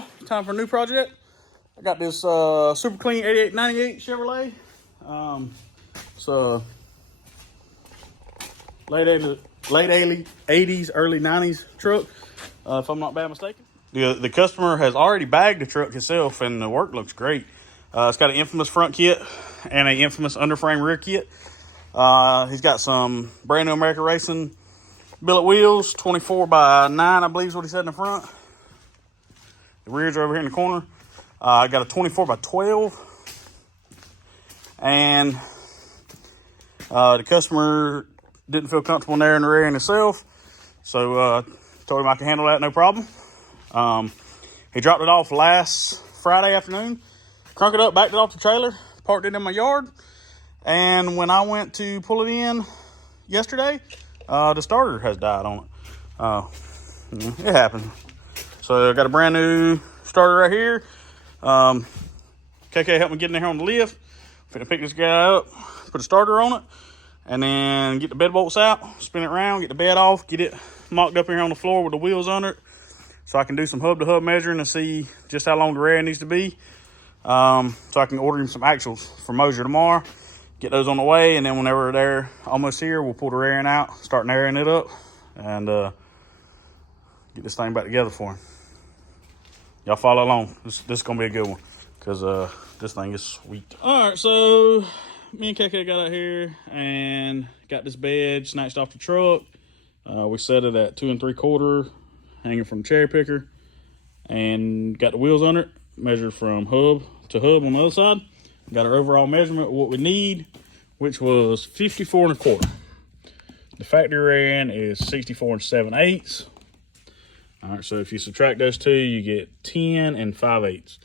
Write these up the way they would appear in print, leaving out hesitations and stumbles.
y'all. Time for a new project. I got this super clean 8898 Chevrolet. It's a late 80s, early 90s truck, if I'm not bad mistaken. The customer has already bagged the truck himself, and the work looks great. It's got an infamous front kit and an infamous underframe rear kit. He's got some brand new American Racing billet wheels, 24 by 9, I believe is what he said in the front. The rears are over here in the corner. I got a 24 by 12. And the customer didn't feel comfortable narrowing the rear end himself. So told him I could handle that, no problem. He dropped it off last Friday afternoon. Crunk it up, backed it off the trailer, parked it in my yard. And when I went to pull it in yesterday, the starter has died on it. It happened. So I got a brand new starter right here. KK helped me get in there on the lift. Finna pick this guy up, put a starter on it, and then get the bed bolts out, spin it around, get the bed off, get it mocked up here on the floor with the wheels under it, so I can do some hub-to-hub measuring to see just how long the rear needs to be. So I can order him some axles for Mosier tomorrow, get those on the way, and then whenever they're almost here, we'll pull the rear end out, start narrowing it up, and get this thing back together for him. Y'all follow along. This is going to be a good one, because this thing is sweet. All right, so me and KK got out here and got this bed snatched off the truck. We set it at 2 3/4, hanging from the cherry picker, and got the wheels under it, measured from hub to hub on the other side. Got our overall measurement of what we need, which was 54 1/4. The factory rear end is 64 7/8. All right, so if you subtract those two, you get 10 5/8.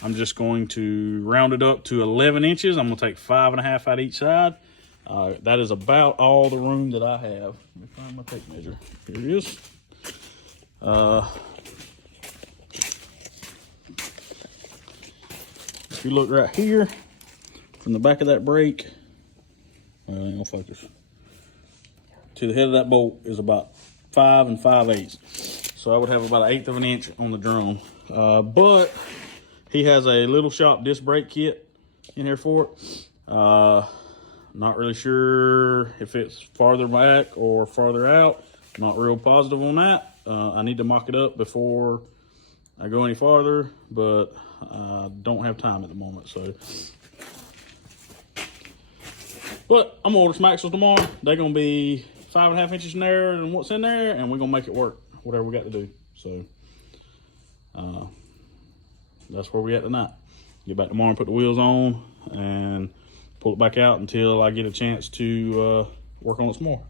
I'm just going to round it up to 11 inches. I'm going to take 5.5 out each side. That is about all the room that I have. Let me find my tape measure. Here it is. If you look right here, from the back of that brake, well, it ain't gonna focus, to the head of that bolt is about 5 5/8. So I would have about 1/8 of an inch on the drum. But he has a Lil Shop disc brake kit in here for it. Not really sure if it's farther back or farther out. Not real positive on that. I need to mock it up before I go any farther, but I don't have time at the moment. So, but I'm gonna order some axles tomorrow. They're gonna be 5.5 inches narrower than what's in there, and we're gonna make it work, whatever we got to do. So that's where we at tonight. Get back tomorrow and put the wheels on and pull it back out until I get a chance to work on it some more.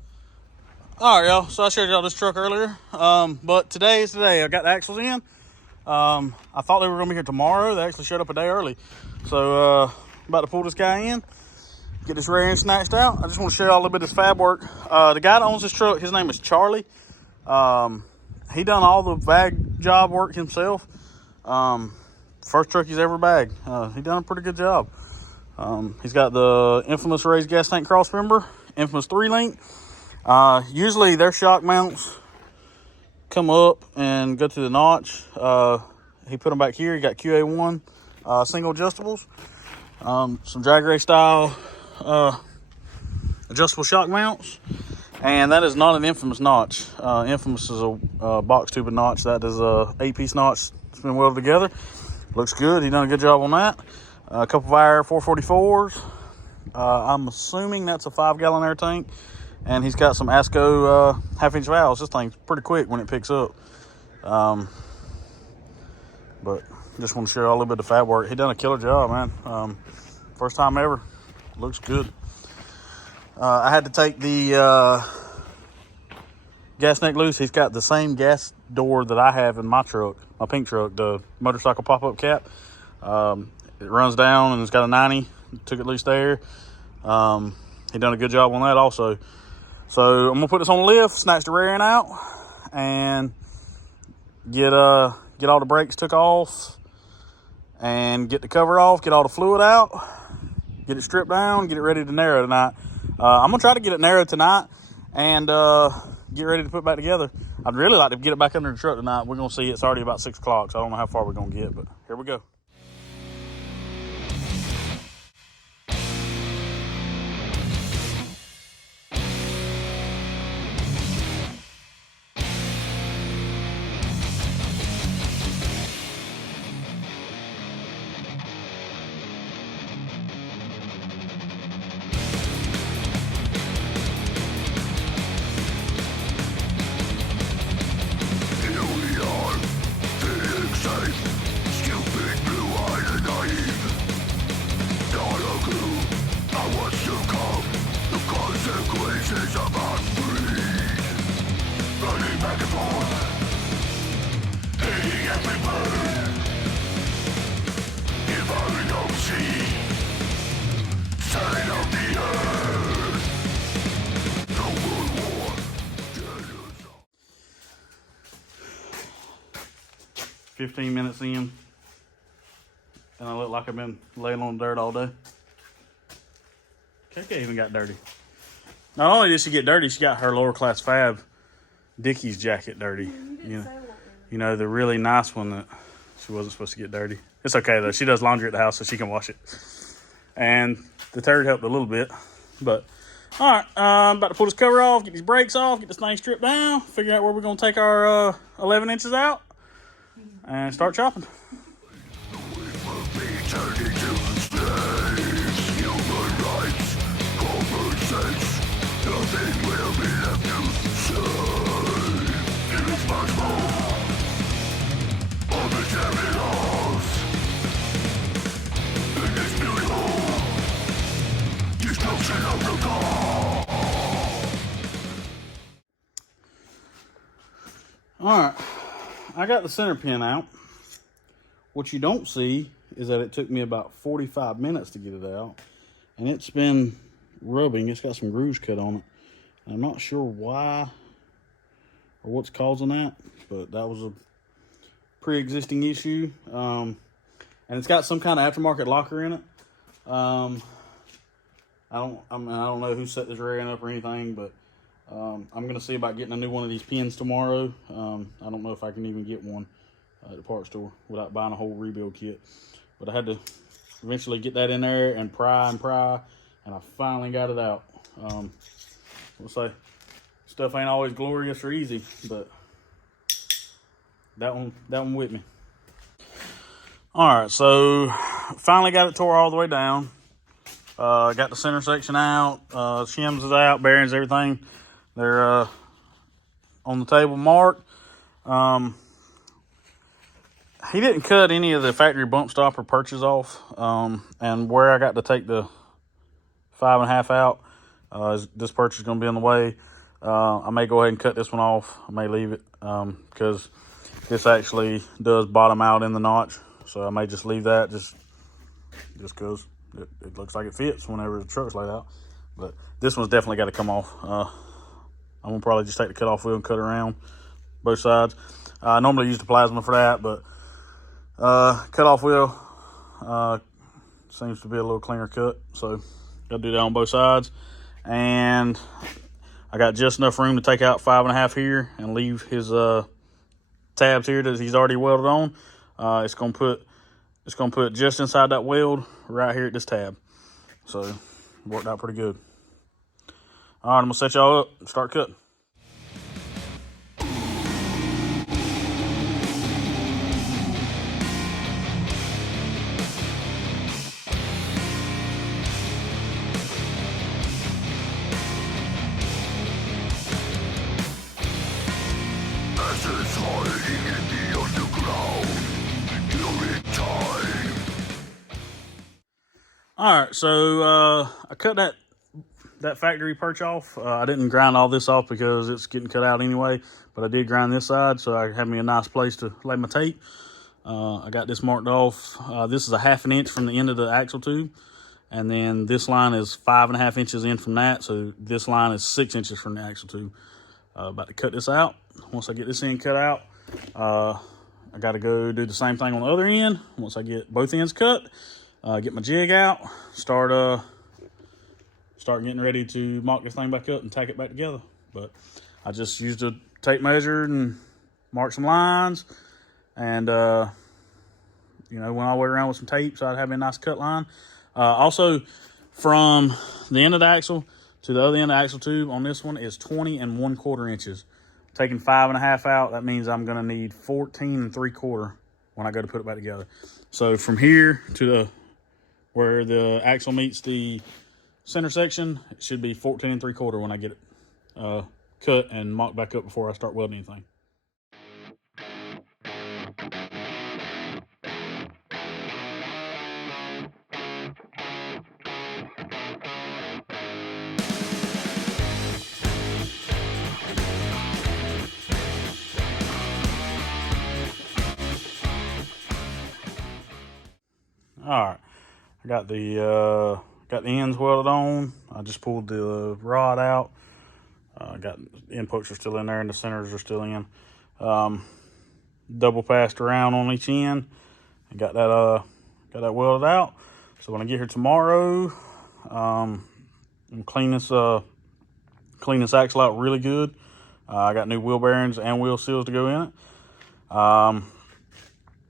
All right, y'all. So I showed y'all this truck earlier, but today is the day. I got the axles in. I thought they were gonna be here tomorrow. They actually showed up a day early. So about to pull this guy in, get this rear end snatched out. I just want to show y'all a little bit of this fab work. The guy that owns this truck, his name is Charlie. He done all the bag job work himself. First truck he's ever bagged. He done a pretty good job. He's got the infamous raised gas tank cross member, infamous 3-link. Usually their shock mounts come up and go to the notch. He put them back here. He got QA1 single adjustables, some drag race style adjustable shock mounts, and that is not an infamous notch. Infamous is a box tube notch. That is a 8-piece notch. It's been welded together. Looks good. He done a good job on that. A couple of our 444s. I'm assuming that's a 5-gallon air tank. And he's got some ASCO half-inch valves. This thing's pretty quick when it picks up. But just want to share a little bit of fab work. He done a killer job, man. First time ever. Looks good. I had to take the gas neck loose. He's got the same gas door that I have in my truck, my pink truck, the motorcycle pop-up cap. It runs down and it's got a 90. Took it loose there. He done a good job on that also. So I'm gonna put this on the lift, snatch the rear end out, and get all the brakes took off, and get the cover off, get all the fluid out, get it stripped down, get it ready to narrow tonight. I'm gonna try to get it narrowed tonight and get ready to put back together. I'd really like to get it back under the truck tonight. We're going to see. It's already about 6 o'clock, so I don't know how far we're going to get, but here we go. $15 minutes in, and I look like I've been laying on the dirt all day. KK even got dirty. Not only did she get dirty, she got her lower class fab Dickies jacket dirty. You know, the really nice one that she wasn't supposed to get dirty. It's okay though. She does laundry at the house, so she can wash it. And the turd helped a little bit, but all right. I'm about to pull this cover off, get these brakes off, get this thing stripped down, figure out where we're gonna take our 11 inches out, and start chopping. All right, I got the center pin out. What you don't see is that it took me about 45 minutes to get it out, and it's been rubbing. It's got some grooves cut on it. I'm not sure why or what's causing that, but that was a pre-existing issue. And it's got some kind of aftermarket locker in it. I don't know who set this raring up or anything, but I'm gonna see about getting a new one of these pins tomorrow. I don't know if I can even get one at the parts store without buying a whole rebuild kit, but I had to eventually get that in there and pry, and I finally got it out. We'll say stuff ain't always glorious or easy, but that one with me. All right, so finally got it tore all the way down. Got the center section out, shims is out, bearings, everything. They're on the table marked. He didn't cut any of the factory bump stopper perches off. And where I got to take the 5.5 out, this perch is going to be in the way. I may go ahead and cut this one off. I may leave it because this actually does bottom out in the notch. So I may just leave that just because it looks like it fits whenever the truck's laid out. But this one's definitely got to come off. I'm going to probably just take the cutoff wheel and cut around both sides. I normally use the plasma for that, but cutoff wheel seems to be a little cleaner cut. So got to do that on both sides. And I got just enough room to take out 5.5 here and leave his tabs here that he's already welded on. It's gonna put just inside that weld right here at this tab. So worked out pretty good. All right, I'm gonna set y'all up and start cutting. All right, so I cut that factory perch off. I didn't grind all this off because it's getting cut out anyway, but I did grind this side so I have me a nice place to lay my tape. I got this marked off. This is a 1/2 inch from the end of the axle tube, and then this line is 5.5 inches in from that, so this line is 6 inches from the axle tube. About to cut this out. Once I get this end cut out, I got to go do the same thing on the other end. Once I get both ends cut, get my jig out, start getting ready to mock this thing back up and tack it back together. But I just used a tape measured and marked some lines. And, you know, went all the way around with some tape so I'd have a nice cut line. Also, from the end of the axle to the other end of the axle tube on this one is 20 1/4 inches. Taking 5 1/2 out, that means I'm going to need 14 3/4 when I go to put it back together. So from here to where the axle meets the center section, it should be 14 3/4 when I get it cut and mocked back up before I start welding anything. All right, I got the ends welded on. I just pulled the rod out. Got end hooks are still in there and the centers are still in. Double passed around on each end and got that welded out. So when I get here tomorrow, I'm clean this axle out really good. I got new wheel bearings and wheel seals to go in it.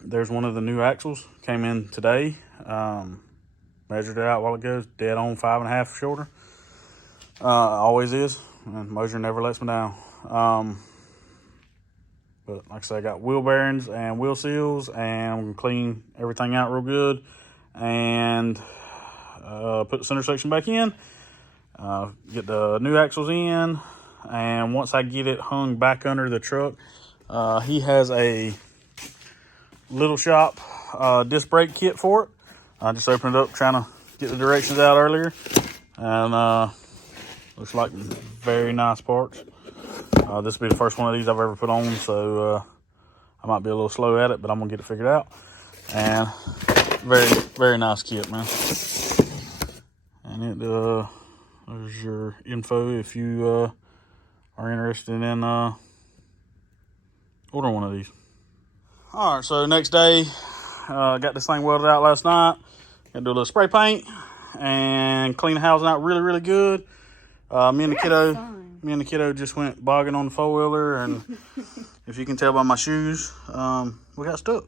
There's one of the new axles came in today. Measured it out while it goes, dead on 5 1/2 shoulder. Always is, and Moser never lets me down. But like I said, I got wheel bearings and wheel seals, and I'm gonna clean everything out real good and put the center section back in, get the new axles in, and once I get it hung back under the truck, he has a Lil Shop disc brake kit for it. I just opened it up trying to get the directions out earlier, and looks like very nice parts. This will be the first one of these I've ever put on, so I might be a little slow at it, but I'm gonna get it figured out. And very, very nice kit, man. And there's your info if you are interested in ordering one of these. All right, so next day, got this thing welded out last night. Got to do a little spray paint and clean the housing out really, really good. Me and the kiddo just went bogging on the 4-wheeler, and if you can tell by my shoes, we got stuck.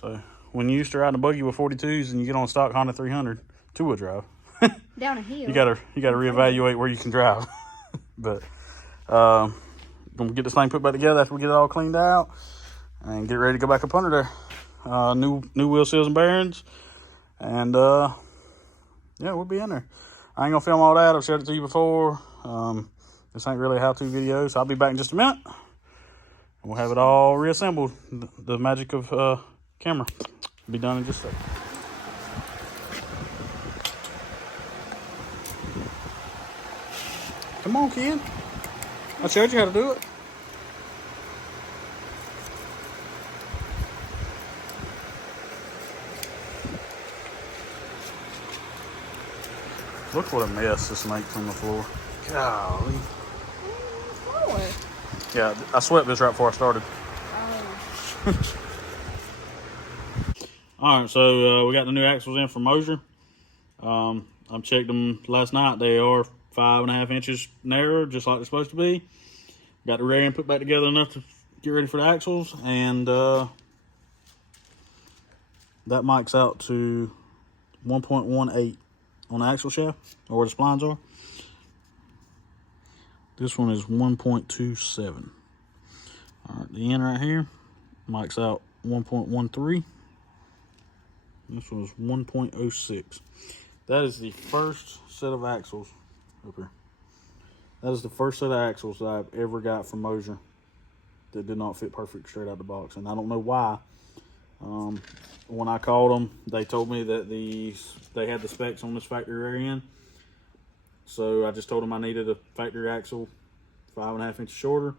So when you used to ride a buggy with 42s and you get on a stock Honda 300 2-wheel drive, down a hill, you gotta reevaluate where you can drive. But gonna get this thing put back together after we get it all cleaned out and get ready to go back up under there. New wheel seals and bearings, and yeah, we'll be in there. I ain't gonna film all that. I've showed it to you before. This ain't really a how-to video, so I'll be back in just a minute. We'll have it all reassembled. The magic of camera will be done in just a second. Come on, kid. I showed you how to do it. Look what a mess this makes on the floor. Golly. Yeah, I swept this right before I started. Oh. All right, so we got the new axles in from Moser. I checked them last night. They are 5 1/2 inches narrower, just like they're supposed to be. Got the rear end put back together enough to get ready for the axles, and that mics out to 1.18 on the axle shaft, or where the splines are. This one is 1.27. All right, the end right here mics out 1.13. This one's 1.06. That is the first set of axles up here. That is the first set of axles that I've ever got from Moser that did not fit perfect straight out the box, and I don't know why. When I called them, they told me that they had the specs on this factory rear end. So I just told them I needed a factory axle 5 1/2 inches shorter.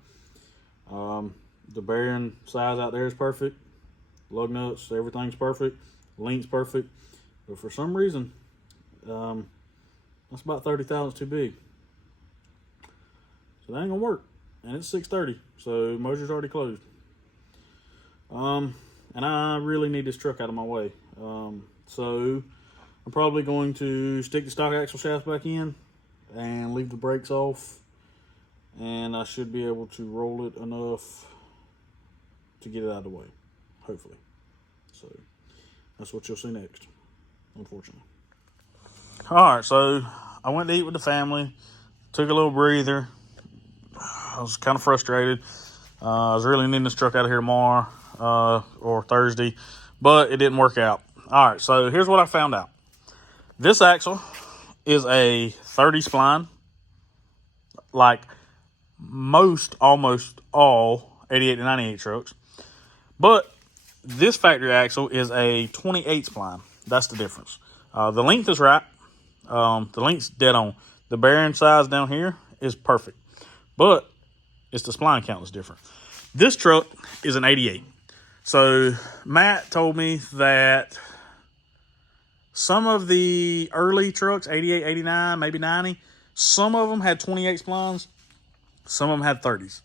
The bearing size out there is perfect. Lug nuts, everything's perfect. Length's perfect. But for some reason, that's about 30 thousandths too big. So that ain't gonna work. And it's 6:30, so Moser's already closed. And I really need this truck out of my way. So I'm probably going to stick the stock axle shaft back in and leave the brakes off and I should be able to roll it enough to get it out of the way, hopefully. So that's what you'll see next, unfortunately. All right, so I went to eat with the family, took a little breather. I was kind of frustrated. I was really needing this truck out of here tomorrow or Thursday, but it didn't work out. All right, so here's what I found out. This axle is a 30 spline, like almost all 88 to 98 trucks. But this factory axle is a 28 spline. That's the difference. The length is right. The length's dead on. The bearing size down here is perfect. But it's the spline count that's different. This truck is an 88. So Matt told me that some of the early trucks, 88, 89, maybe 90, some of them had 28 splines. Some of them had 30s.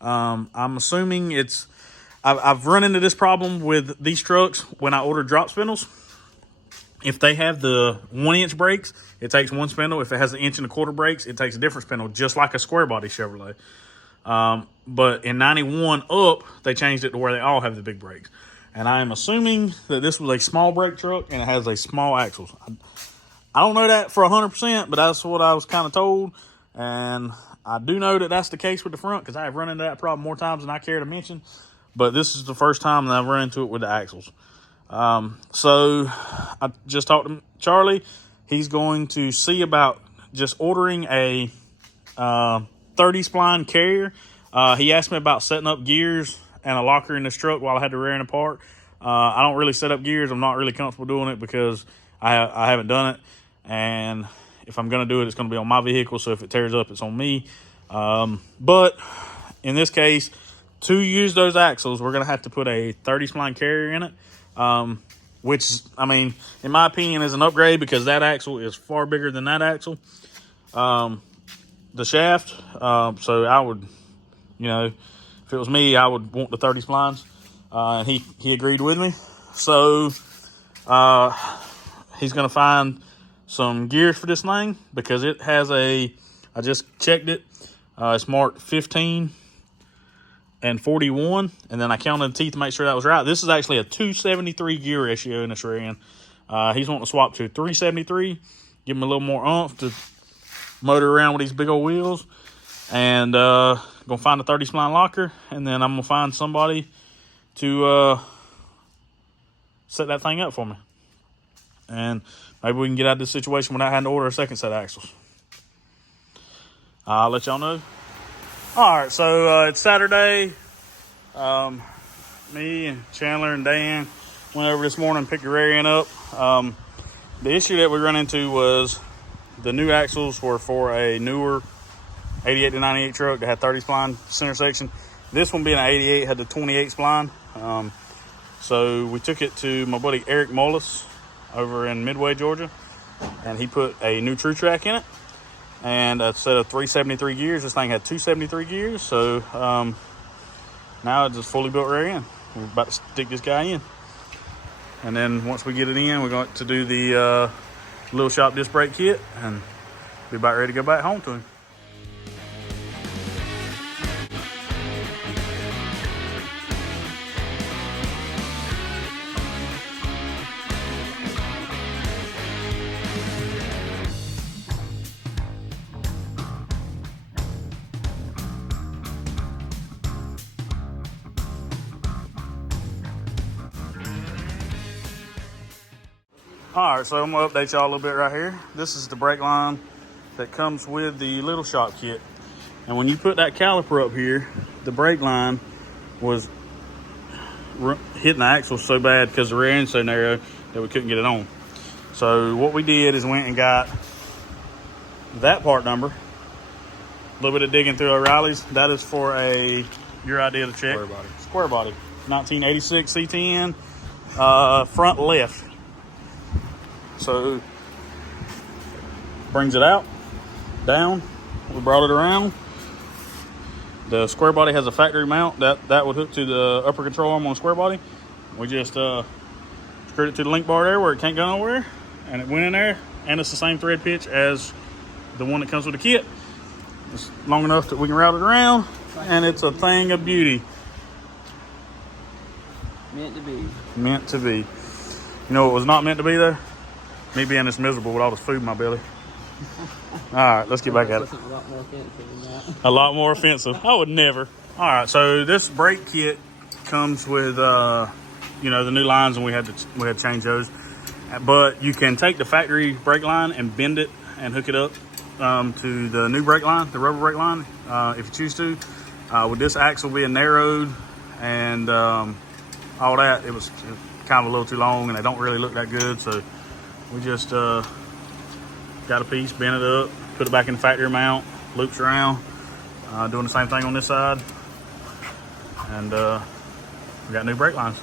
I'm assuming it's... I've run into this problem with these trucks when I order drop spindles. If they have the 1-inch brakes, it takes one spindle. If it has an 1 1/4 brakes, it takes a different spindle, just like a square body Chevrolet. But in 91 up, they changed it to where they all have the big brakes. And I am assuming that this was a small brake truck and it has a small axles. I don't know that for 100%, but that's what I was kind of told. And I do know that that's the case with the front because I have run into that problem more times than I care to mention. But this is the first time that I've run into it with the axles. So I just talked to Charlie. He's going to see about just ordering a 30 spline carrier. He asked me about setting up gears and a locker in this truck while I had to rear it apart. I don't really set up gears. I'm not really comfortable doing it because I haven't done it. And if I'm going to do it, it's going to be on my vehicle. So if it tears up, it's on me. But in this case, to use those axles, we're going to have to put a 30 spline carrier in it, which, I mean, in my opinion, is an upgrade because that axle is far bigger than that axle, the shaft. So I would, if it was me, I would want the 30 splines. And he agreed with me. So he's going to find some gears for this thing because it has I just checked it. It's marked 15 and 41, and then I counted the teeth to make sure that was right. This is actually a 273 gear ratio in this rear end. He's wanting to swap to 373, give him a little more oomph to motor around with these big old wheels, and gonna find a 30 spline locker, and then I'm gonna find somebody to set that thing up for me, and maybe we can get out of this situation without having to order a second set of axles. I'll let y'all know. All right, so it's Saturday. Me and Chandler and Dan went over this morning and picked the rear end up. The issue that we run into was the new axles were for a newer 88 to 98 truck that had 30 spline center section. This one being an 88 had the 28 spline. So we took it to my buddy Eric Mullis over in Midway, Georgia, and he put a new True Track in it. And a set of 373 gears. This thing had 273 gears. So now it's just fully built rear end. We're about to stick this guy in. And then once we get it in, we're going to do the Lil Shop disc brake kit and be about ready to go back home to him. All right, so I'm gonna update y'all a little bit right here. This is the brake line that comes with the Lil Shop kit. And when you put that caliper up here, the brake line was hitting the axle so bad because the rear end's so narrow that we couldn't get it on. So what we did is went and got that part number. A little bit of digging through O'Reilly's. That is for your idea to check. Square body. 1986 C10, front left. So brings it out, down. We brought it around. The square body has a factory mount that would hook to the upper control arm on the square body. We just screwed it to the link bar there where it can't go nowhere, and it went in there. And it's the same thread pitch as the one that comes with the kit. It's long enough that we can route it around, and it's a thing of beauty. Meant to be. Meant to be. You know what was not meant to be though? Me being this miserable with all this food in my belly. All right, let's get back at it. A lot more offensive than that. A lot more offensive. I would never. All right, so this brake kit comes with, you know, the new lines, and we had to change those. But you can take the factory brake line and bend it and hook it up to the new brake line, the rubber brake line, if you choose to. With this axle being narrowed and all that, it was kind of a little too long, and they don't really look that good. So we just got a piece, bent it up, put it back in the factory mount, loops around, doing the same thing on this side, and we got new brake lines.